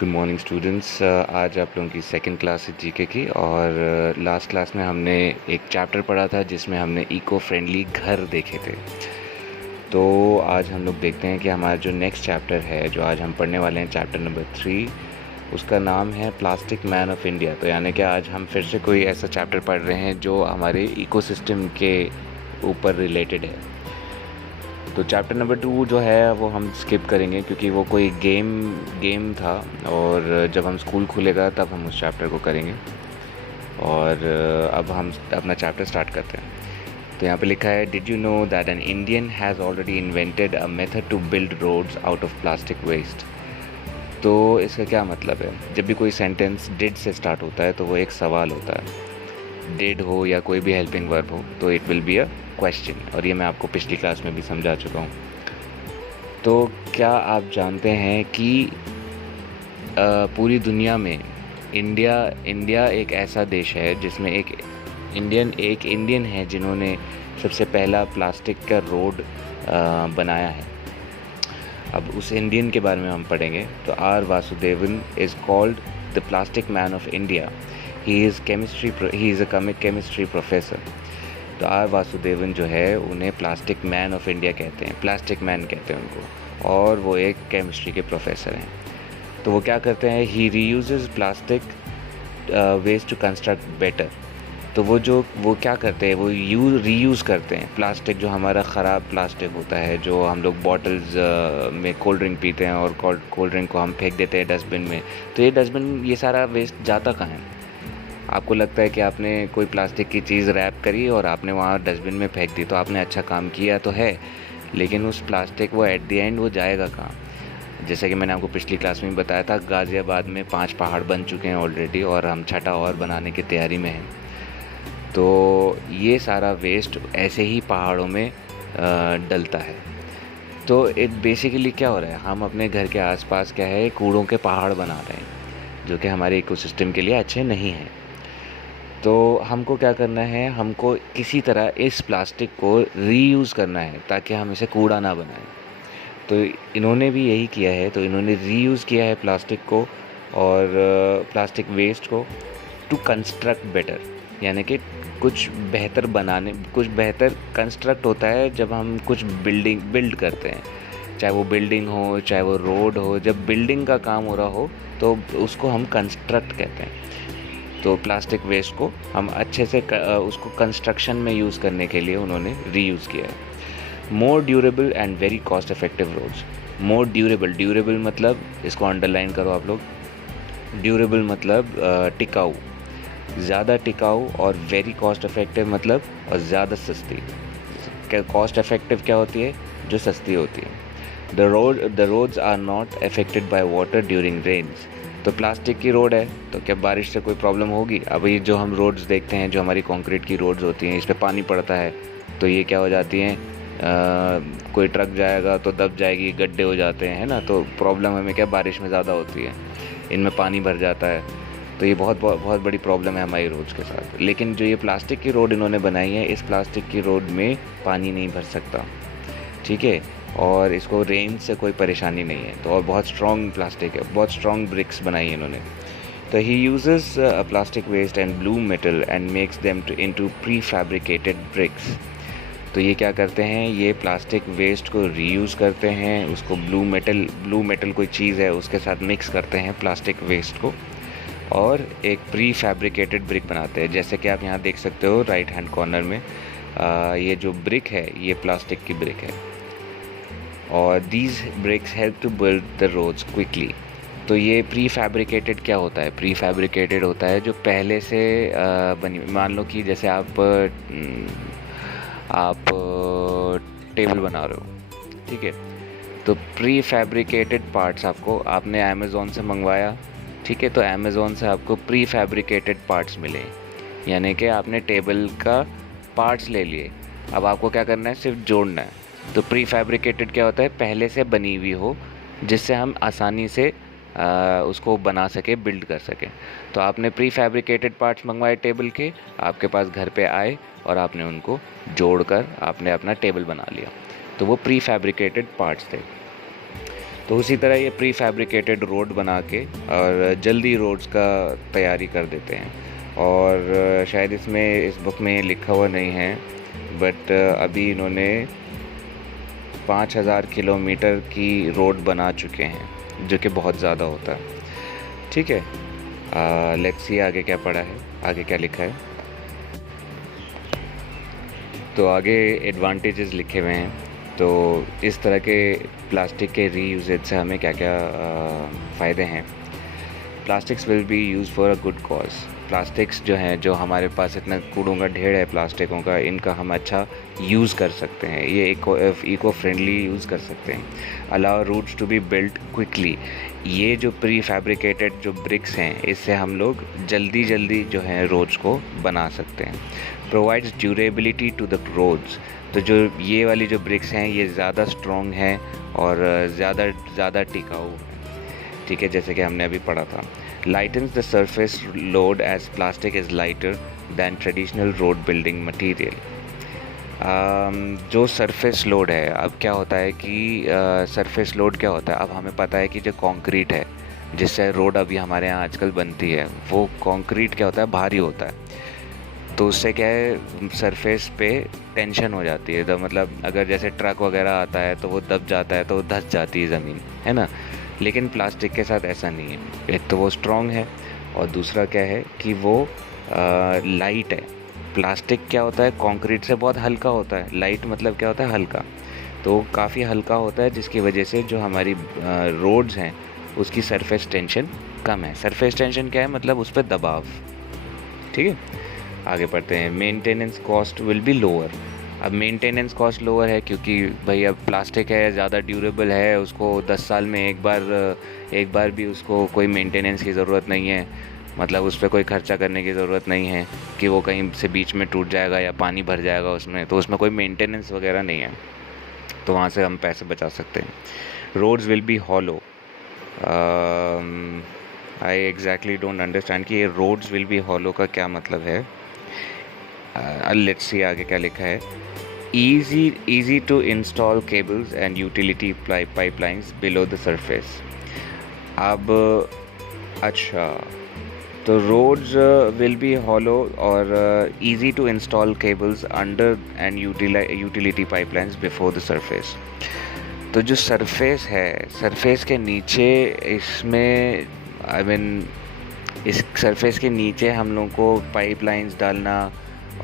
Good morning students. आज आप लोगों की सेकंड क्लास है जीके की। और लास्ट क्लास में हमने एक चैप्टर पढ़ा था जिसमें हमने इको फ्रेंडली घर देखे थे। तो आज हम लोग देखते हैं कि हमारा जो नेक्स्ट चैप्टर है, जो आज हम पढ़ने वाले हैं, चैप्टर नंबर 3, उसका नाम है प्लास्टिक मैन ऑफ इंडिया। तो यानी कि आज हम फिर से कोई ऐसा चैप्टर पढ़ रहे हैं जो हमारे इकोसिस्टम के ऊपर रिलेटेड है। तो चैप्टर नंबर 2 जो है वो हम स्किप करेंगे क्योंकि वो कोई गेम था, और जब हम स्कूल खुलेगा तब हम उस चैप्टर को करेंगे। और अब हम अपना चैप्टर स्टार्ट करते हैं। तो यहाँ पे लिखा है, did you know that an Indian has already invented a method to build roads out of plastic waste. तो इसका क्या मतलब है? जब भी कोई सेंटेंस डिड से स्टार्ट होता है तो वो एक सवाल होता है। डिड हो या कोई भी हेल्पिंग वर्ब हो तो it will be a question, और ये मैं आपको पिछली क्लास में भी समझा चुका हूँ। तो क्या आप जानते हैं कि पूरी दुनिया में इंडिया एक ऐसा देश है जिसमें एक इंडियन है जिन्होंने सबसे पहला प्लास्टिक का रोड बनाया है। अब उस इंडियन के बारे में हम पढ़ेंगे। तो R Vasudevan is called the plastic man of India. He is a chemistry professor. तो आर वासुदेवन जो है उन्हें प्लास्टिक मैन ऑफ इंडिया कहते हैं, प्लास्टिक मैन कहते हैं उनको, और वो एक केमिस्ट्री के प्रोफेसर हैं। तो वो क्या करते हैं? He reuses plastic waste to construct better. तो वो क्या करते हैं? वो रीयूज़ करते हैं प्लास्टिक, जो हमारा ख़राब प्लास्टिक होता है, जो हम लोग बॉटल्स में कोल्ड ड्रिंक पीते हैं और कोल्ड ड्रिंक को हम फेंक देते हैं डस्टबिन में। तो ये सारा वेस्ट जाता कहाँ है? आपको लगता है कि आपने कोई प्लास्टिक की चीज़ रैप करी और आपने वहाँ डस्टबिन में फेंक दी, तो आपने अच्छा काम किया तो है, लेकिन उस प्लास्टिक वो एट द एंड वो जाएगा कहाँ? जैसे कि मैंने आपको पिछली क्लास में बताया था, गाज़ियाबाद में 5 पहाड़ बन चुके हैं ऑलरेडी, और हम छठा और बनाने की तैयारी में हैं। तो ये सारा वेस्ट ऐसे ही पहाड़ों में डलता है। तो एक बेसिकली क्या हो रहा है, हम अपने घर के आसपास क्या है, कूड़ों के पहाड़ बना रहे हैं जो कि हमारे इकोसिस्टम के लिए अच्छे नहीं हैं। तो हमको क्या करना है, हमको किसी तरह इस प्लास्टिक को रीयूज़ करना है ताकि हम इसे कूड़ा ना बनाएं। तो इन्होंने भी यही किया है। तो इन्होंने रीयूज़ किया है प्लास्टिक को और प्लास्टिक वेस्ट को टू कंस्ट्रक्ट बेटर, यानी कि कुछ बेहतर कंस्ट्रक्ट होता है जब हम कुछ बिल्ड करते हैं, चाहे वो बिल्डिंग हो चाहे वो रोड हो। जब बिल्डिंग का काम हो रहा हो तो उसको हम कंस्ट्रक्ट कहते हैं। तो प्लास्टिक वेस्ट को हम अच्छे से उसको कंस्ट्रक्शन में यूज़ करने के लिए उन्होंने रीयूज़ किया है। More durable and very cost effective roads. More durable मतलब, इसको अंडरलाइन करो आप लोग, ड्यूरेबल मतलब टिकाऊ, ज़्यादा टिकाऊ, और वेरी कॉस्ट इफेक्टिव मतलब और ज़्यादा सस्ती। कॉस्ट इफेक्टिव क्या होती है? जो सस्ती होती है। The roads are not affected by water during rains. तो प्लास्टिक की रोड है तो क्या बारिश से कोई प्रॉब्लम होगी? अब ये जो हम रोड्स देखते हैं, जो हमारी कंक्रीट की रोड्स होती हैं, इस पर पानी पड़ता है तो ये क्या हो जाती हैं, कोई ट्रक जाएगा तो दब जाएगी, गड्ढे हो जाते हैं, है ना। तो प्रॉब्लम हमें क्या, बारिश में ज़्यादा होती है, इनमें पानी भर जाता है। तो ये बहुत बड़ी प्रॉब्लम है हमारी रोड्स के साथ। लेकिन जो ये प्लास्टिक की रोड इन्होंने बनाई है, इस प्लास्टिक की रोड में पानी नहीं भर सकता, ठीक है, और इसको रेन से कोई परेशानी नहीं है। तो और बहुत स्ट्रॉन्ग प्लास्टिक है, बहुत स्ट्रॉन्ग ब्रिक्स बनाई है इन्होंने। तो he uses plastic waste and blue metal and makes them into prefabricated bricks. तो ये क्या करते हैं, ये प्लास्टिक वेस्ट को रीयूज़ करते हैं, उसको ब्लू मेटल कोई चीज़ है उसके साथ मिक्स करते हैं प्लास्टिक वेस्ट को, और एक प्री फैब्रिकेटेड ब्रिक बनाते हैं। जैसे कि आप यहाँ देख सकते हो राइट हैंड कॉर्नर में, ये जो ब्रिक है ये प्लास्टिक की ब्रिक है, और these bricks help to build the roads quickly. तो ये प्री फैब्रिकेटेड क्या होता है? प्री फैब्रिकेटेड होता है जो पहले से बनी। मान लो कि जैसे आप टेबल बना रहे हो, ठीक है, तो प्री फैब्रिकेटेड पार्ट्स आपने अमेज़ॉन से मंगवाया, ठीक है, तो अमेज़ॉन से आपको प्री फैब्रिकेटेड पार्ट्स मिले, यानी कि आपने टेबल का पार्ट्स ले लिए। अब आपको क्या करना है, सिर्फ जोड़ना है। तो प्री फैब्रिकेटेड क्या होता है? पहले से बनी हुई हो, जिससे हम आसानी से उसको बना सके, बिल्ड कर सकें। तो आपने प्री फैब्रिकेटेड पार्ट्स मंगवाए टेबल के, आपके पास घर पे आए और आपने उनको जोड़कर आपने अपना टेबल बना लिया। तो वो प्री फैब्रिकेटेड पार्ट्स थे। तो उसी तरह ये प्री फैब्रिकेटेड रोड बना के और जल्दी रोड्स का तैयारी कर देते हैं। और शायद इसमें इस बुक में लिखा हुआ नहीं है, बट अभी इन्होंने 5000 किलोमीटर की रोड बना चुके हैं, जो कि बहुत ज़्यादा होता है। ठीक है, लेट्स सी आगे क्या पढ़ा है, आगे क्या लिखा है। तो आगे एडवांटेजेस लिखे हुए हैं। तो इस तरह के प्लास्टिक के रीयूजेज से हमें क्या क्या फ़ायदे हैं। Plastics will be use for a good cause. Plastics जो हैं, जो हमारे पास इतना कूड़ों का ढेर है प्लास्टिकों का, इनका हम अच्छा यूज़ कर सकते हैं, ये इको फ्रेंडली यूज़ कर सकते हैं। Allow routes to be built quickly. ये जो प्री फैब्रिकेटेड जो ब्रिक्स हैं, इससे हम लोग जल्दी जो है रोड्स को बना सकते हैं। Provides durability to the roads. तो जो ये वाली जो ब्रिक्स हैं, ये ज़्यादा स्ट्रॉन्ग हैं और ज़्यादा टिकाऊ हैं। ठीक है, जैसे कि हमने अभी पढ़ा था। Lightens the surface load as plastic is lighter than traditional road building material. जो सरफेस लोड है, अब क्या होता है कि सरफेस लोड क्या होता है, अब हमें पता है कि जो कंक्रीट है जिससे रोड अभी हमारे यहाँ आजकल बनती है, वो कंक्रीट क्या होता है, भारी होता है। तो उससे क्या है, सरफेस पे टेंशन हो जाती है। तो मतलब अगर जैसे ट्रक वगैरह आता है तो वो दब जाता है, तो वो धंस जाती है ज़मीन, है ना। लेकिन प्लास्टिक के साथ ऐसा नहीं है। एक तो वो स्ट्रॉन्ग है और दूसरा क्या है कि वो लाइट है। प्लास्टिक क्या होता है, कंक्रीट से बहुत हल्का होता है। लाइट मतलब क्या होता है, हल्का। तो काफ़ी हल्का होता है, जिसकी वजह से जो हमारी रोड्स हैं उसकी सरफेस टेंशन कम है। सरफेस टेंशन क्या है, मतलब उस पर दबाव। ठीक है, आगे बढ़ते हैं। Maintenance cost will be lower. अब मेंटेनेंस कॉस्ट लोअर है क्योंकि भाई अब प्लास्टिक है, ज़्यादा ड्यूरेबल है, उसको 10 साल में एक बार भी उसको कोई मेंटेनेंस की ज़रूरत नहीं है। मतलब उस पर कोई खर्चा करने की ज़रूरत नहीं है कि वो कहीं से बीच में टूट जाएगा या पानी भर जाएगा उसमें, तो उसमें कोई मेंटेनेंस वगैरह नहीं है, तो वहाँ से हम पैसे बचा सकते हैं। Roads will be hollow. I exactly don't understand कि ये रोड्स विल बी हॉलो का क्या मतलब है। लेट्स सी आगे क्या लिखा है। easy to install cables and utility pipelines below the surface। अब अच्छा, तो roads will be hollow और easy to install cables under and utility pipelines before the surface। तो जो सरफेस है, सरफेस के नीचे इसमें इस सरफेस के नीचे हम लोगों को पाइपलाइंस डालना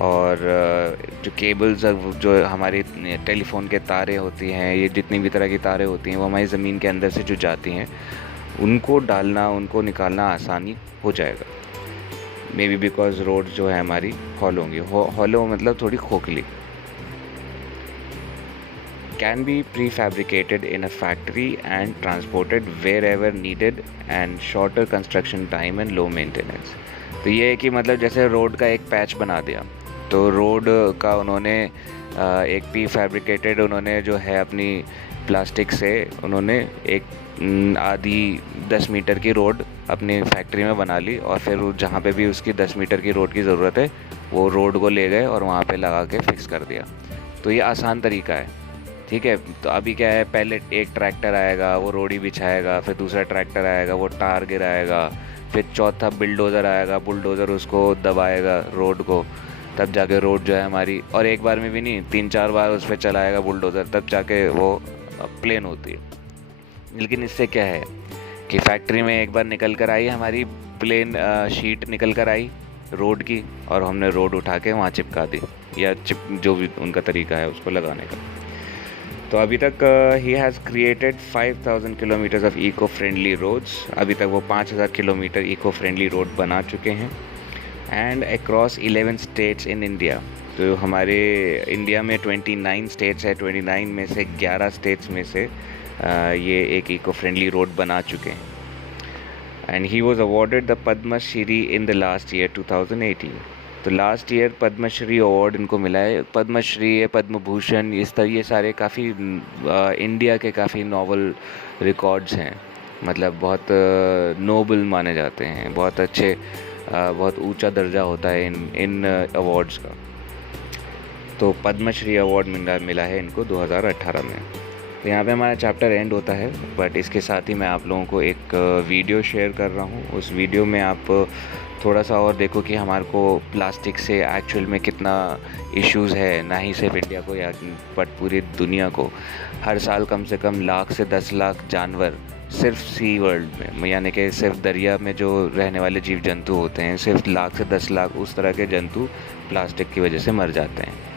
और जो केबल्स, जो हमारी टेलीफोन के तारें होती हैं, ये जितनी भी तरह की तारें होती हैं, वो हमारी ज़मीन के अंदर से जो जाती हैं, उनको डालना, उनको निकालना आसानी हो जाएगा। मे बी बिकॉज रोड जो है हमारी हॉलो होंगी। हॉलो मतलब थोड़ी खोखली। Can be prefabricated in a factory and transported wherever needed and shorter construction time and low maintenance. तो ये है कि मतलब जैसे रोड का एक पैच बना दिया, तो रोड का उन्होंने एक प्री फैब्रिकेटेड उन्होंने जो है अपनी प्लास्टिक से उन्होंने एक आधी 10 मीटर की रोड अपनी फैक्ट्री में बना ली, और फिर जहाँ पे भी उसकी 10 मीटर की रोड की ज़रूरत है, वो रोड को ले गए और वहाँ पे लगा के फिक्स कर दिया। तो ये आसान तरीका है। ठीक है, तो अभी क्या है, पहले एक ट्रैक्टर आएगा, वो रोडी बिछाएगा, फिर दूसरा ट्रैक्टर आएगा, वो टार गिराएगा, फिर चौथा बुलडोज़र आएगा, बुलडोज़र उसको दबाएगा रोड को, तब जाके रोड जो है हमारी, और एक बार में भी नहीं, 3-4 बार उस पर चलाएगा बुलडोज़र, तब जाके वो प्लेन होती है। लेकिन इससे क्या है कि फैक्ट्री में एक बार निकल कर आई हमारी प्लेन शीट निकल कर आई रोड की, और हमने रोड उठा के वहाँ चिपका दी, या जो भी उनका तरीका है उसको लगाने का। तो अभी तक ही has created 5000 kilometres of eco friendly roads. अभी तक वो 5000 किलोमीटर इको फ्रेंडली रोड बना चुके हैं। And across 11 states in India. तो हमारे इंडिया में 29 स्टेट्स है, 29 में से 11 स्टेट्स में से ये एक इको फ्रेंडली रोड बना चुके हैं। And he was awarded the Padma Shri in the last year 2018। तो last year Padma Shri award इनको मिला है। पद्म श्री है, पद्म भूषण, ये सारे काफ़ी इंडिया के काफ़ी नॉवल रिकॉर्ड्स हैं, मतलब बहुत नोबल माने जाते हैं, बहुत अच्छे, बहुत ऊंचा दर्जा होता है इन अवार्ड्स का। तो पद्म श्री अवार्ड मिला है इनको 2018 में। तो यहाँ पे हमारा चैप्टर एंड होता है, बट इसके साथ ही मैं आप लोगों को एक वीडियो शेयर कर रहा हूँ। उस वीडियो में आप थोड़ा सा और देखो कि हमारे को प्लास्टिक से एक्चुअल में कितना इश्यूज़ है, ना ही सिर्फ इंडिया को या बट पूरी दुनिया को। हर साल कम से कम लाख से 10 लाख जानवर सिर्फ सी वर्ल्ड में, यानी कि सिर्फ दरिया में जो रहने वाले जीव जंतु होते हैं, सिर्फ लाख से 10 लाख उस तरह के जंतु प्लास्टिक की वजह से मर जाते हैं।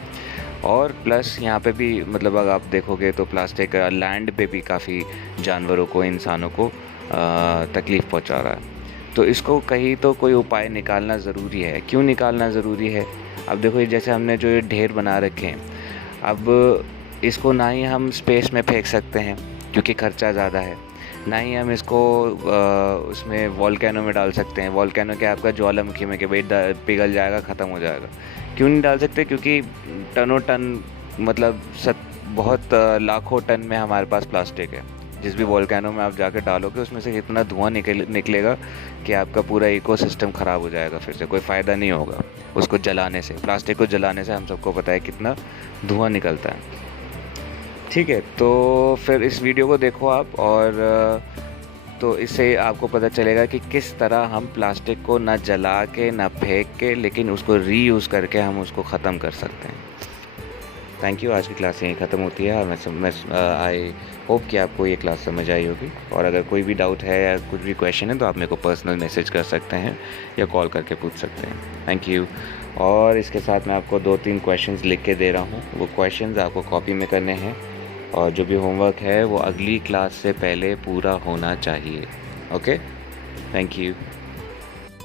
और प्लस यहाँ पे भी मतलब अगर आप देखोगे तो प्लास्टिक लैंड पे भी काफ़ी जानवरों को, इंसानों को तकलीफ़ पहुँचा रहा है। तो इसको कहीं तो कोई उपाय निकालना ज़रूरी है। क्यों निकालना ज़रूरी है? अब देखो, ये जैसे हमने जो ये ढेर बना रखे हैं, अब इसको ना ही हम स्पेस में फेंक सकते हैं क्योंकि ख़र्चा ज़्यादा है, ना ही हम इसको उसमें वॉल्केनो में डाल सकते हैं। वॉल्केनो क्या, आपका ज्वालामुखी में कि भाई पिघल जाएगा, ख़त्म हो जाएगा। क्यों नहीं डाल सकते? क्योंकि टनों टन मतलब बहुत लाखों टन में हमारे पास प्लास्टिक है। जिस भी वॉल्केनो में आप जाकर डालोगे उसमें से इतना धुआं निकलेगा कि आपका पूरा इकोसिस्टम ख़राब हो जाएगा। फिर से कोई फ़ायदा नहीं होगा उसको जलाने से। प्लास्टिक को जलाने से हम सबको पता है कितना धुआं निकलता है। ठीक है, तो फिर इस वीडियो को देखो आप, और तो इससे आपको पता चलेगा कि किस तरह हम प्लास्टिक को ना जला के ना फेंक के, लेकिन उसको रीयूज़ करके हम उसको ख़त्म कर सकते हैं। Thank you. आज की क्लास यहीं ख़त्म होती है, और मैं आई होप कि आपको ये क्लास समझ आई होगी। और अगर कोई भी डाउट है या कुछ भी क्वेश्चन है तो आप मेरे को पर्सनल मैसेज कर सकते हैं या कॉल करके पूछ सकते हैं। Thank you. और इसके साथ मैं आपको 2-3 क्वेश्चंस लिख के दे रहा हूँ। वो क्वेश्चंस आपको कॉपी में करने हैं, और जो भी होमवर्क है वो अगली क्लास से पहले पूरा होना चाहिए। Okay, thank you.